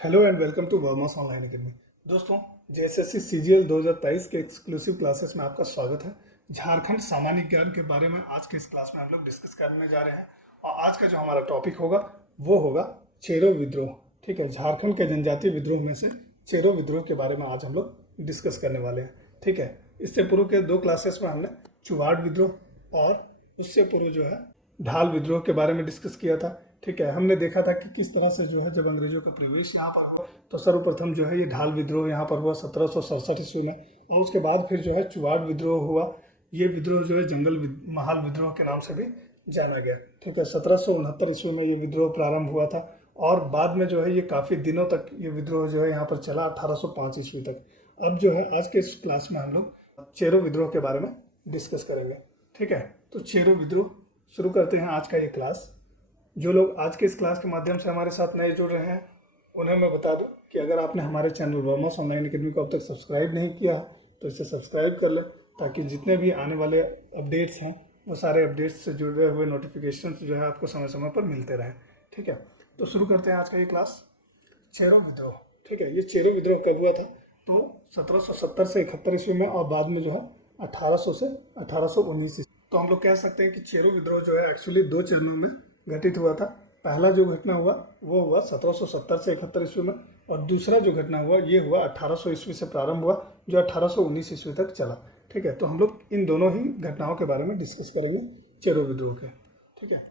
Hello and welcome to Verma's online academy. दोस्तों, JSSC CGL 2023 के exclusive classes में आपका स्वागत है। झारखंड सामान्य ज्ञान के बारे में आज के इस क्लास में हम लोग डिस्कस करने जा रहे हैं और आज का जो हमारा टॉपिक होगा वो होगा चेरो विद्रोह। ठीक है, झारखंड के जनजातीय विद्रोह में से चेरो विद्रोह के बारे में आज हम लोग डिस्कस करने वाले हैं। ठीक है, इससे पूर्व के दो क्लासेस में हमने चुवाड़ विद्रोह और उससे पूर्व जो है ढाल विद्रोह के बारे में डिस्कस किया था। ठीक है, हमने देखा था कि किस तरह से जो है जब अंग्रेजों का प्रवेश यहाँ पर हुआ तो सर्वप्रथम जो है ये ढाल विद्रोह यहाँ पर हुआ 1767 ईस्वी में, और उसके बाद फिर जो है चुवाड़ विद्रोह हुआ। ये विद्रोह जो है जंगल महाल विद्रोह के नाम से भी जाना गया। ठीक है, 1769 ईस्वी में ये विद्रोह प्रारंभ हुआ था और बाद में जो है ये काफ़ी दिनों तक ये विद्रोह जो है यहाँ पर चला 1805 ईस्वी तक। अब जो है आज के इस क्लास में हम लोग चेरो विद्रोह के बारे में डिस्कस करेंगे। ठीक है, तो चेरो विद्रोह शुरू करते हैं आज का ये क्लास। जो लोग आज के इस क्लास के माध्यम से हमारे साथ नए जुड़ रहे हैं उन्हें मैं बता दूं कि अगर आपने हमारे चैनल वर्मास ऑनलाइन एकेडमी को अब तक सब्सक्राइब नहीं किया है तो इसे सब्सक्राइब कर लें, ताकि जितने भी आने वाले अपडेट्स हैं वो सारे अपडेट्स से जुड़े हुए नोटिफिकेशन जो है आपको समय समय पर मिलते रहें। ठीक है, तो शुरू करते हैं आज का ये क्लास। चेरो विद्रोह। ठीक है, ये चेरो विद्रोह कब हुआ था? तो 1770 से 71 ईस्वी में और बाद में जो है 1800 से 1819 ईस्वी। तो हम लोग कह सकते हैं कि चेरो विद्रोह जो है एक्चुअली दो चरणों में घटित हुआ था। पहला जो घटना हुआ वो हुआ 1770 से 71 ईस्वी में, और दूसरा जो घटना हुआ ये हुआ 1800 ईस्वी से प्रारंभ हुआ जो 1819 ईस्वी तक चला। ठीक है, तो हम लोग इन दोनों ही घटनाओं के बारे में डिस्कस करेंगे चेरो विद्रोह के। ठीक है,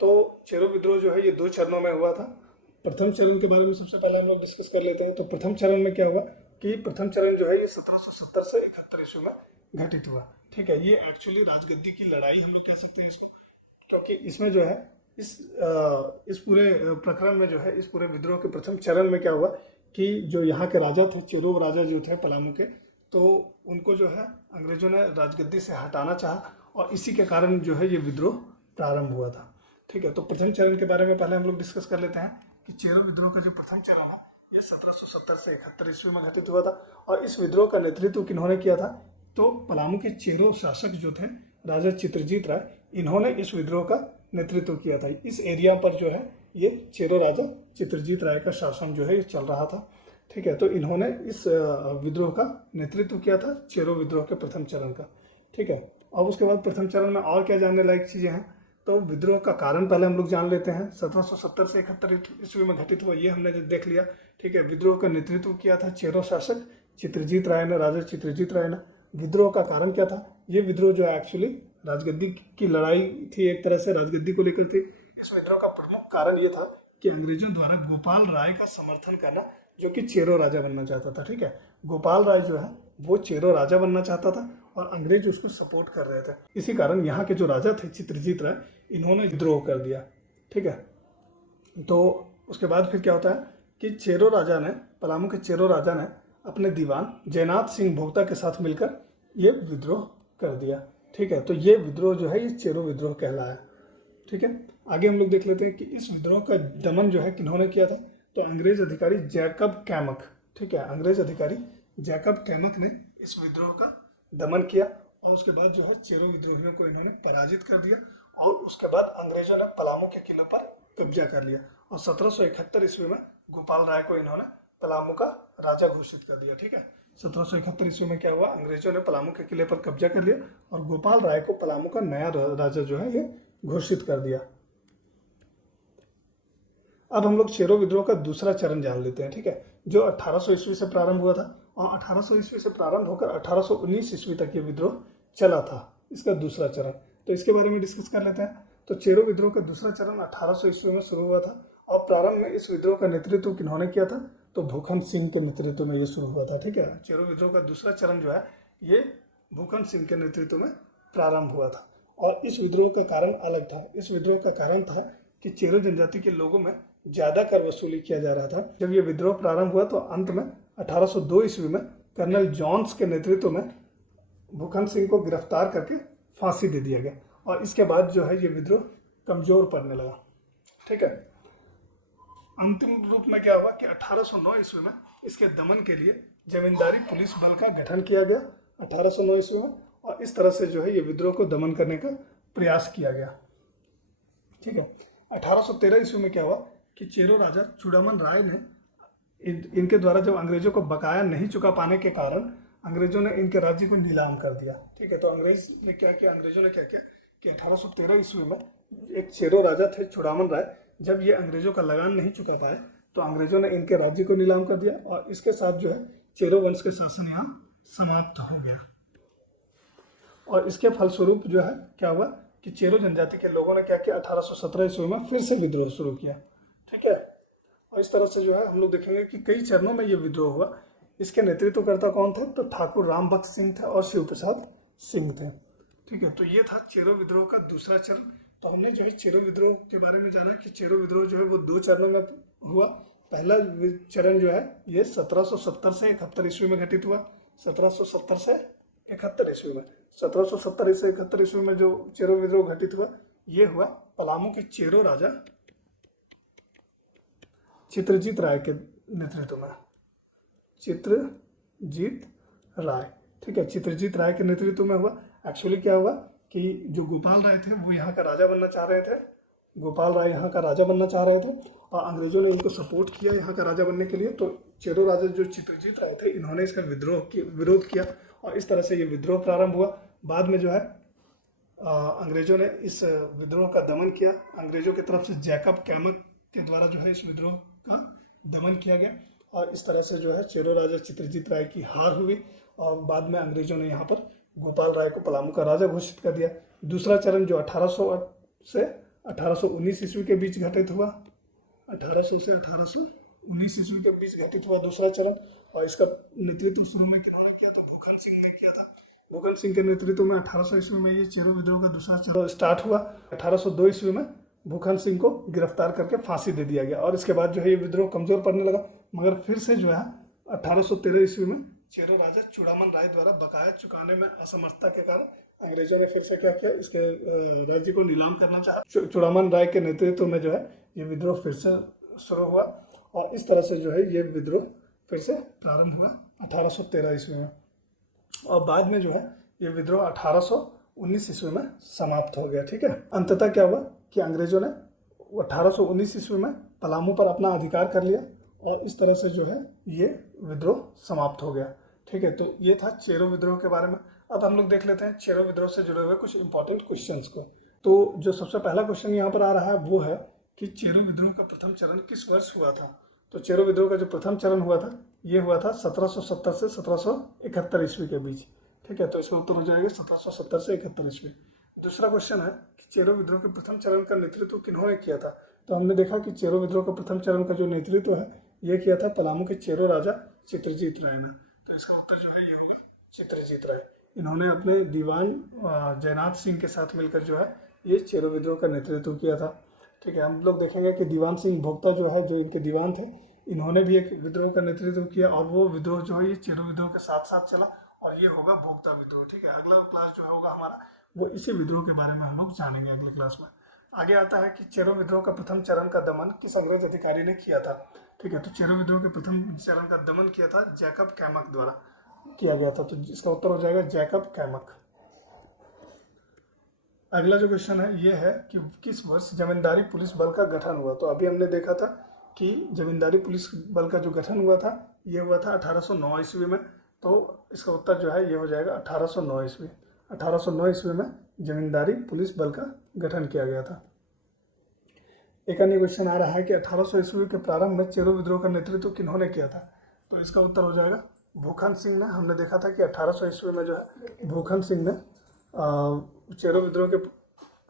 तो चेरो विद्रोह जो है ये दो चरणों में हुआ था। प्रथम चरण के बारे में सबसे पहले हम लोग डिस्कस कर लेते हैं। तो प्रथम चरण में क्या हुआ कि प्रथम चरण जो है ये 1770 से 71 ईस्वी में घटित हुआ। ठीक है, ये एक्चुअली राजगद्दी की लड़ाई हम लोग कह सकते हैं इसको, क्योंकि इसमें जो है इस पूरे प्रकरण में जो है इस पूरे विद्रोह के प्रथम चरण में क्या हुआ कि जो यहाँ के राजा थे, चेरो राजा जो थे पलामू के, तो उनको जो है अंग्रेजों ने राजगद्दी से हटाना चाहा और इसी के कारण जो है ये विद्रोह प्रारंभ हुआ था। ठीक है, तो प्रथम चरण के बारे में पहले हम लोग डिस्कस कर लेते हैं कि चेरो विद्रोह का जो प्रथम चरण है ये 1770 से 71 ईस्वी में घटित हुआ था। और इस विद्रोह का नेतृत्व किन्होंने किया था? तो पलामू के चेरो शासक जो थे राजा चित्रजीत राय, इन्होंने इस विद्रोह का नेतृत्व किया था। इस एरिया पर जो है ये चेरो राजा चित्रजीत राय का शासन जो है ये चल रहा था। ठीक है, तो इन्होंने इस विद्रोह का नेतृत्व किया था, चेरो विद्रोह के प्रथम चरण का। ठीक है, अब उसके बाद प्रथम चरण में और क्या जानने लायक चीज़ें हैं? तो विद्रोह का कारण पहले हम लोग जान लेते हैं। 1770 से 71 ईस्वी में घटित हुआ ये हमने देख लिया। ठीक है, विद्रोह का नेतृत्व किया था चेरो शासक चित्रजीत राय ने, राजा चित्रजीत राय ने। विद्रोह का कारण क्या था? ये विद्रोह जो है एक्चुअली राजगद्दी की लड़ाई थी, एक तरह से राजगद्दी को लेकर थी। इस विद्रोह का प्रमुख कारण ये था कि अंग्रेजों द्वारा गोपाल राय का समर्थन करना, जो कि चेरो राजा बनना चाहता था। ठीक है, गोपाल राय जो है वो चेरो राजा बनना चाहता था और अंग्रेज उसको सपोर्ट कर रहे थे। इसी कारण यहाँ के जो राजा थे चित्रजीत राय, इन्होंने विद्रोह कर दिया। ठीक है, तो उसके बाद फिर क्या होता है कि चेरो राजा ने, पलामू के चेरो राजा ने अपने दीवान जयनाथ सिंह भोक्ता के साथ मिलकर ये विद्रोह कर दिया। ठीक है, तो ये विद्रोह जो है ये चेरो विद्रोह कहलाया। ठीक है, आगे हम लोग देख लेते हैं कि इस विद्रोह का दमन जो है किन्होंने किया था? तो अंग्रेज अधिकारी जैकब कैमक। ठीक है, अंग्रेज अधिकारी जैकब कैमक ने इस विद्रोह का दमन किया और उसके बाद जो है चेरो विद्रोहियों को इन्होंने पराजित कर दिया और उसके बाद अंग्रेजों ने पलामू के किले पर कब्जा कर लिया और 1771 ईस्वी में गोपाल राय को इन्होंने पलामू का राजा घोषित कर दिया। ठीक है, 1771 ईस्वी में क्या हुआ? अंग्रेजों ने पलामू के किले पर कब्जा कर लिया और गोपाल राय को पलामू का नया राजा जो है ये घोषित कर दिया। अब हम लोग चेरो विद्रोह का दूसरा चरण जान लेते हैं। ठीक है, जो 1800 ईस्वी से प्रारंभ हुआ था और 1800 ईस्वी से प्रारंभ होकर 1819 ईस्वी तक ये विद्रोह चला था, इसका दूसरा चरण। तो इसके बारे में डिस्कस कर लेते हैं। तो चेरो विद्रोह का दूसरा चरण 1800 ईस्वी में शुरू हुआ था और प्रारंभ में इस विद्रोह का नेतृत्व किन्होंने किया था? तो भूखन सिंह के नेतृत्व में ये शुरू हुआ था। ठीक है, चेरो विद्रोह का दूसरा चरण जो है ये भूखन सिंह के नेतृत्व में प्रारंभ हुआ था और इस विद्रोह का कारण अलग था। इस विद्रोह का कारण था कि चेरो जनजाति के लोगों में ज़्यादा कर वसूली किया जा रहा था। जब ये विद्रोह प्रारंभ हुआ तो अंत में 1802 ईस्वी में कर्नल जॉन्स के नेतृत्व में भूखन सिंह को गिरफ्तार करके फांसी दे दिया गया और इसके बाद जो है ये विद्रोह कमजोर पड़ने लगा। ठीक है, अंतिम रूप में क्या हुआ कि 1809 ईस्वी में इसके दमन के लिए जमींदारी पुलिस बल का गठन किया गया 1809 ईस्वी में, और इस तरह से जो है ये विद्रोह को दमन करने का प्रयास किया गया। ठीक है, 1813 ईस्वी में क्या हुआ कि चेरो राजा चूड़ामन राय ने इनके द्वारा जब अंग्रेजों को बकाया नहीं चुका पाने के कारण अंग्रेजों ने इनके राज्य को नीलाम कर दिया। ठीक है, तो अंग्रेजों ने क्या किया कि 1813 ईस्वी में एक चेरो राजा थे चूड़ामन राय, जब ये अंग्रेजों का लगान नहीं चुका पाए तो अंग्रेजों ने इनके राज्य को नीलाम कर दिया और इसके साथ जो है चेरो वंश के शासन यहाँ समाप्त हो गया। और इसके फलस्वरूप जो है क्या हुआ कि चेरो जनजाति के लोगों ने क्या किया, 1817 ईस्वी में फिर से विद्रोह शुरू किया। ठीक है, और इस तरह से जो है हम लोग देखेंगे कि कई चरणों में ये विद्रोह हुआ। इसके नेतृत्वकर्ता कौन थे, तो ठाकुर रामबख्श सिंह थे और शिव प्रसाद सिंह थे। ठीक है, तो ये था चेरो विद्रोह का दूसरा चरण। तो हमने जो है चेरो विद्रोह के बारे में जाना कि चेरो विद्रोह जो है वो 2 चरणों में हुआ। पहला चरण जो है ये 1770 से 71 ईस्वी में घटित हुआ। 1770 से 71 ईस्वी में 1770 से 71 ईस्वी में जो चेरो विद्रोह घटित हुआ ये हुआ पलामू के चेरो राजा चित्रजीत राय के नेतृत्व में। चित्रजीत राय, ठीक है, चित्रजीत राय के नेतृत्व में हुआ। एक्चुअली क्या हुआ कि जो गोपाल राय थे वो यहाँ का राजा बनना चाह रहे थे। गोपाल राय यहाँ का राजा बनना चाह रहे थे और अंग्रेजों ने उनको सपोर्ट किया यहाँ का राजा बनने के लिए। तो चेरो राजा जो चित्रजीत राय थे इन्होंने इसका विरोध किया और इस तरह से ये विद्रोह प्रारंभ हुआ। बाद में जो है अंग्रेजों ने इस विद्रोह का दमन किया। अंग्रेजों की तरफ से जैकब कैमक के द्वारा जो है इस विद्रोह का दमन किया गया और इस तरह से जो है चेरो राजा चित्रजीत राय की हार हुई और बाद में अंग्रेजों ने यहाँ पर गोपाल राय को पलामू का राजा घोषित कर दिया। दूसरा चरण जो 1800 से 1819 ईस्वी के बीच घटित हुआ, 1800 से 1819 ईस्वी के बीच घटित हुआ दूसरा चरण। और इसका नेतृत्व शुरू में किन्होंने किया, तो भूखन सिंह ने किया था। भूखन सिंह के नेतृत्व में 1800 ईस्वी में ये चेरो विद्रोह का दूसरा चरण स्टार्ट हुआ। 1802 ईस्वी में भूखन सिंह को गिरफ्तार करके फांसी दे दिया गया और इसके बाद जो है ये विद्रोह कमजोर पड़ने लगा। मगर फिर से जो है 1813 ईस्वी में चेरो राजा चूड़ामन राय द्वारा बकाया चुकाने में असमर्थता के कारण अंग्रेजों ने फिर से क्या किया, इसके राज्य को नीलाम करना चाहा। चूड़ामन राय के नेतृत्व में जो है ये विद्रोह फिर से शुरू हुआ और इस तरह से जो है ये विद्रोह फिर से प्रारंभ हुआ 1813 ईस्वी में और बाद में जो है ये विद्रोह 1819 ईस्वी में समाप्त हो गया। ठीक है, अंततः क्या हुआ कि अंग्रेजों ने 1819 ईस्वी में पलामू पर अपना अधिकार कर लिया और इस तरह से जो है ये विद्रोह समाप्त हो गया। ठीक है, तो ये था चेरो विद्रोह के बारे में। अब हम लोग देख लेते हैं चेरो विद्रोह से जुड़े हुए कुछ इंपॉर्टेंट क्वेश्चंस को। तो जो सबसे पहला क्वेश्चन यहाँ पर आ रहा है वो है कि चेरो विद्रोह का प्रथम चरण किस वर्ष हुआ था। तो चेरो विद्रोह का जो प्रथम चरण हुआ था ये हुआ था 1770 से 1771 ईस्वी के बीच। ठीक है, तो इसका उत्तर हो जाएगा 1770 से 71 ईस्वी। दूसरा क्वेश्चन है कि चेरो विद्रोह के प्रथम चरण का नेतृत्व किन्होंने किया था। तो हमने देखा कि चेरो विद्रोह का प्रथम चरण का जो नेतृत्व है ये किया था पलामू के चेरो राजा चित्रजीत राय ने। तो इसका उत्तर जो है ये होगा चित्रजीत राय। इन्होंने अपने दीवान जयनाथ सिंह के साथ मिलकर जो है ये चेरो विद्रोह का नेतृत्व किया था। ठीक है, हम लोग देखेंगे कि दीवान सिंह भोक्ता जो है, जो इनके दीवान थे, इन्होंने भी एक विद्रोह का नेतृत्व किया और वो विद्रोह जो है ये चेरो विद्रोह के साथ साथ चला और ये होगा भोक्ता विद्रोह। ठीक है, अगला क्लास जो होगा हमारा वो इसी विद्रोह के बारे में हम लोग जानेंगे अगले क्लास में। आगे आता है कि चेरो विद्रोह का प्रथम चरण का दमन किस अंग्रेज अधिकारी ने किया था। ठीक है, तो चेरो विद्रोह के प्रथम चरण का दमन किया था जैकब कैमक द्वारा किया गया था। तो इसका उत्तर हो जाएगा जैकब कैमक। अगला जो क्वेश्चन है ये है कि किस वर्ष जमींदारी पुलिस बल का गठन हुआ। तो अभी हमने देखा था कि जमींदारी पुलिस बल का जो गठन हुआ था ये हुआ था 1809 ईस्वी में। तो इसका उत्तर जो है ये हो जाएगा 1809 ईस्वी। 1809 ईस्वी में जमींदारी पुलिस बल का गठन किया गया था। एक अन्य क्वेश्चन आ रहा है कि 1800 ईस्वी के प्रारंभ में चेरो विद्रोह का नेतृत्व किन्होंने किया था। तो इसका उत्तर हो जाएगा भूखन सिंह ने। हमने देखा था कि 1800 ईस्वी में जो है भूखन सिंह ने चेरो विद्रोह के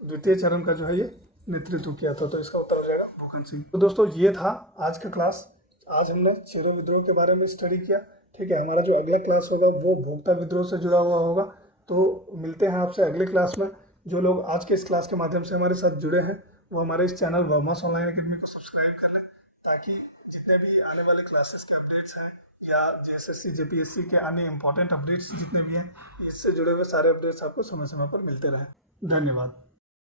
द्वितीय चरण का जो है ये नेतृत्व किया था। तो इसका उत्तर हो जाएगा भूखन सिंह। तो दोस्तों ये था आज का क्लास। आज हमने चेरो विद्रोह के बारे में स्टडी किया। ठीक है, हमारा जो अगला क्लास होगा वो भोक्ता विद्रोह से जुड़ा हुआ होगा। तो मिलते हैं आपसे अगले क्लास में। जो लोग आज के इस क्लास के माध्यम से हमारे साथ जुड़े हैं वो हमारे इस चैनल वर्मास ऑनलाइन अकेडमी को सब्सक्राइब कर लें, ताकि जितने भी आने वाले क्लासेस के अपडेट्स हैं या जेएसएससी जेपीएससी के अन्य इंपॉर्टेंट अपडेट्स जितने भी हैं इससे जुड़े हुए सारे अपडेट्स आपको समय समय पर मिलते रहें। धन्यवाद।